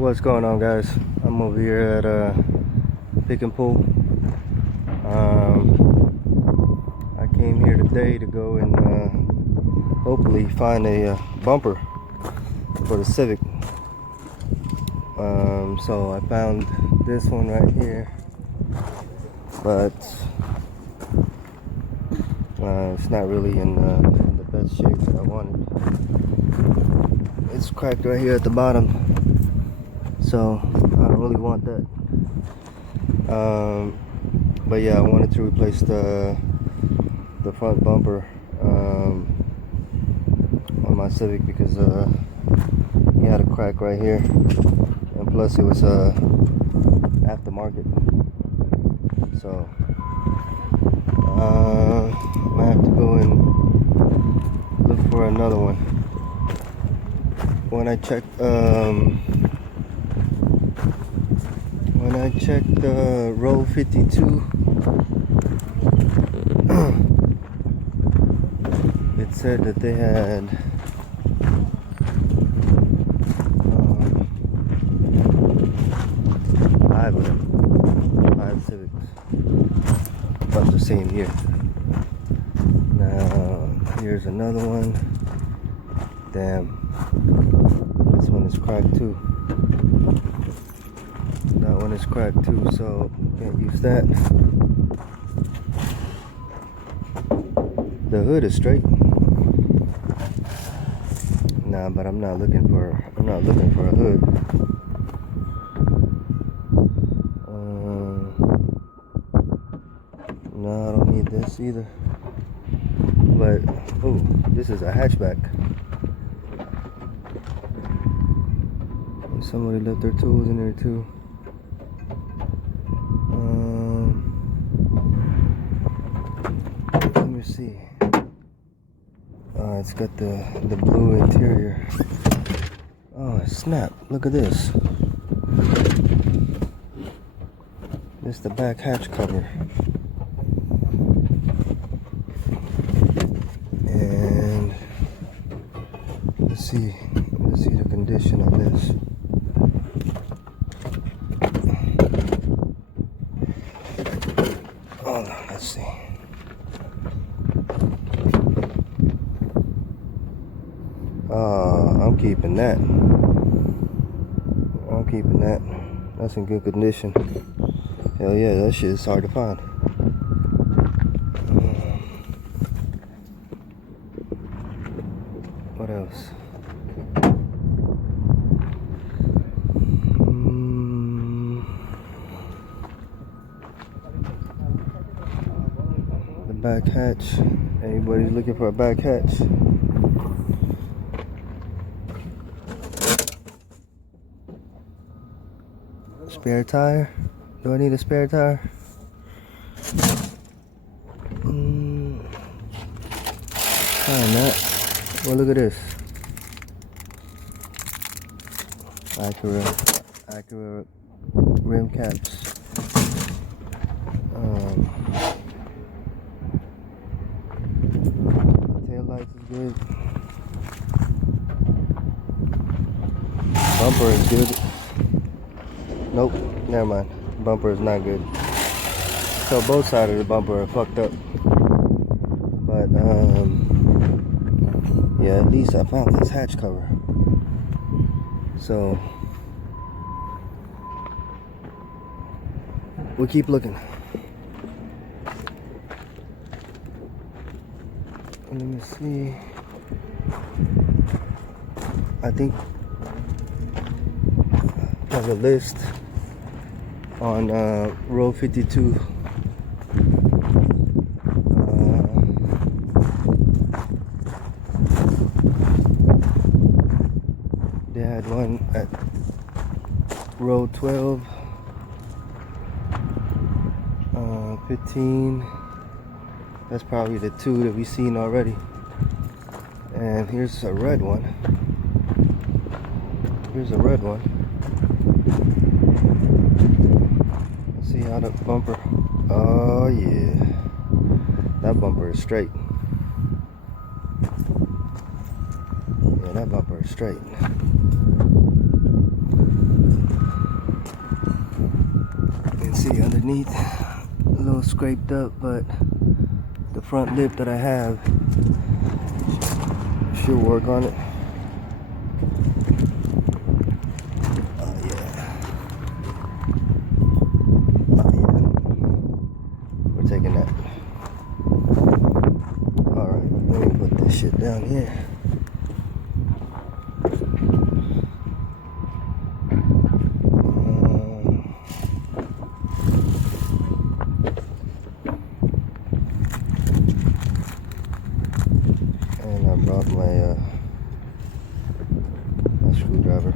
What's going on, guys? I'm over here at Pick and Pull. I came here today to go and hopefully find a bumper for the Civic. So I found this one right here, but it's not really in the best shape that I wanted. It's cracked right here at the bottom, so I don't really want that. But yeah, I wanted to replace the front bumper on my Civic because he had a crack right here, and plus it was aftermarket. So I'm gonna have to go and look for another one. When I checked row 52, it said that they had 5 of them, 5 Civics, about the same year. Now here's another one. Damn, this one is cracked too. That one is cracked too, so can't use that. The hood is straight. Nah, but I'm not looking for a hood. No, I don't need this either. But oh, this is a hatchback. Somebody left their tools in there too. Let me see. It's got the blue interior. Oh snap! Look at this. This is the back hatch cover. And let's see the condition on this. Hold on, let's see. I'm keeping that. That's in good condition. Hell yeah, that shit is hard to find. What else? The back hatch. Anybody's looking for a back hatch? Spare tire? Do I need a spare tire? Probably not. Well, look at this. Accurate rim caps. Tail lights is good. Bumper is good. Nope, never mind. Bumper is not good. So both sides of the bumper are fucked up. But yeah, at least I found this hatch cover. So we'll keep looking. Let me see. I think I have a list on row 52. They had one at row 12, 15. That's probably the 2 that we've seen already. And here's a red one. Let's see how the bumper. Oh yeah, that bumper is straight. Yeah, that bumper is straight. underneath, a little scraped up, but the front lip that I have should work on it. Oh yeah. Oh yeah. We're taking that. Alright, let me put this shit down here. And I brought my screwdriver.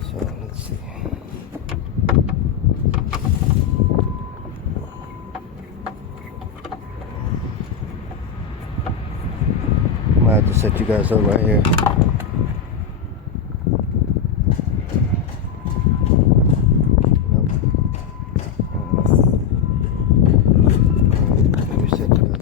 So let's see. I might have to set you guys up right here. Nope. Let me set you guys up.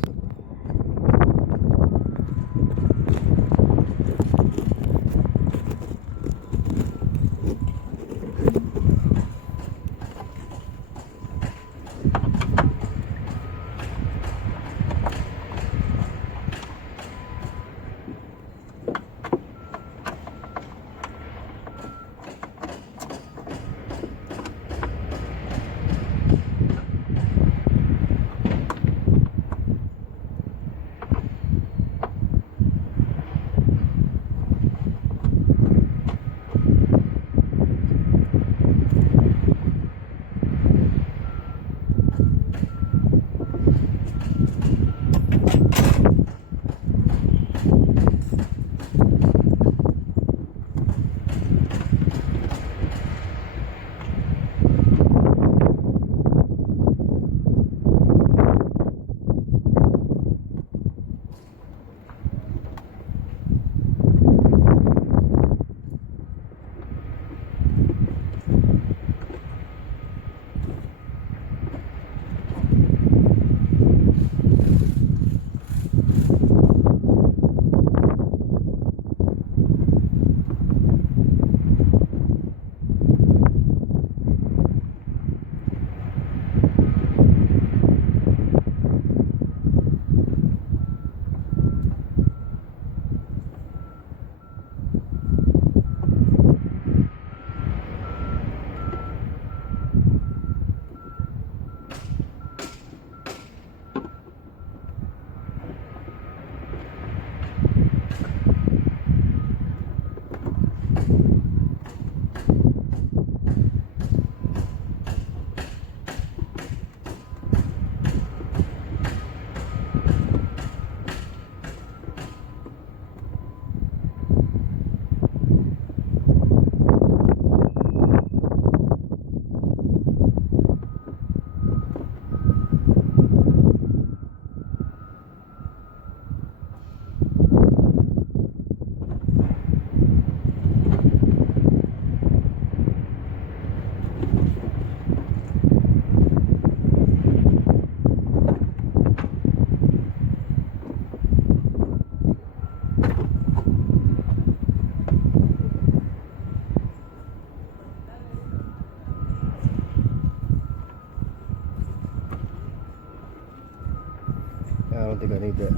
I don't think I need that.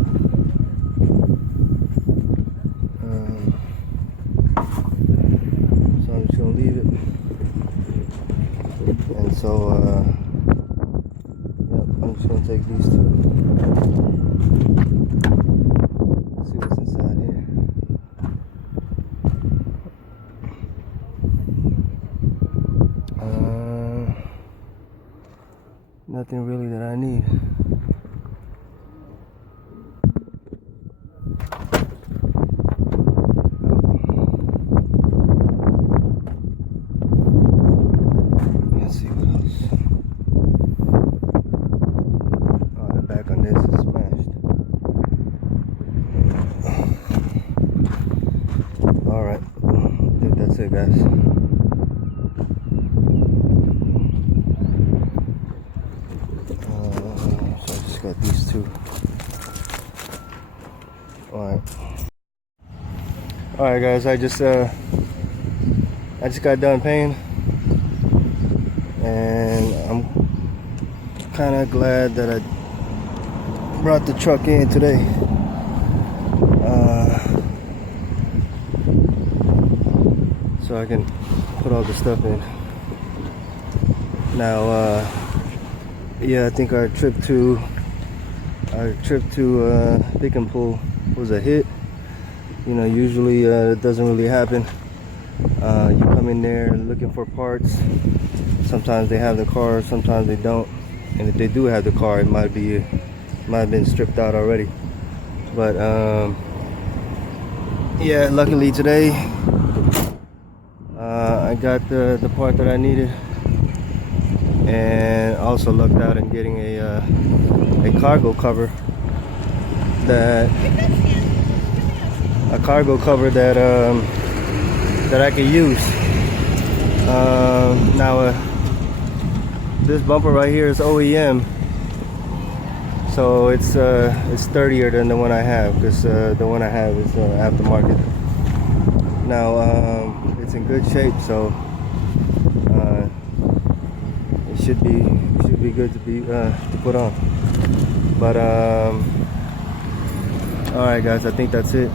So I'm just gonna leave it. And so, yep, I'm just gonna take these two. Let's see what's inside here. Nothing really that I need. Let's see what else. Oh, the back on this is smashed. Alright, I think that's it, guys. So I just got these two. Alright guys, I just I just got done paying, and I'm kind of glad that I brought the truck in today. So I can put all the stuff in. Now, yeah, I think our trip to Pick and Pull was a hit. You know, usually it doesn't really happen. You come in there looking for parts. Sometimes they have the car, sometimes they don't. And if they do have the car, it might have been stripped out already. But yeah, luckily today I got the part that I needed, and also lucked out in getting a cargo cover that I can use. Now this bumper right here is OEM, so it's sturdier than the one I have, because the one I have is aftermarket. Now it's in good shape, so it should be good to put on. But all right, guys, I think that's it.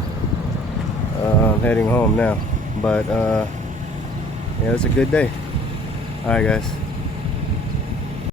I'm heading home now, but yeah, it's a good day. All right, guys.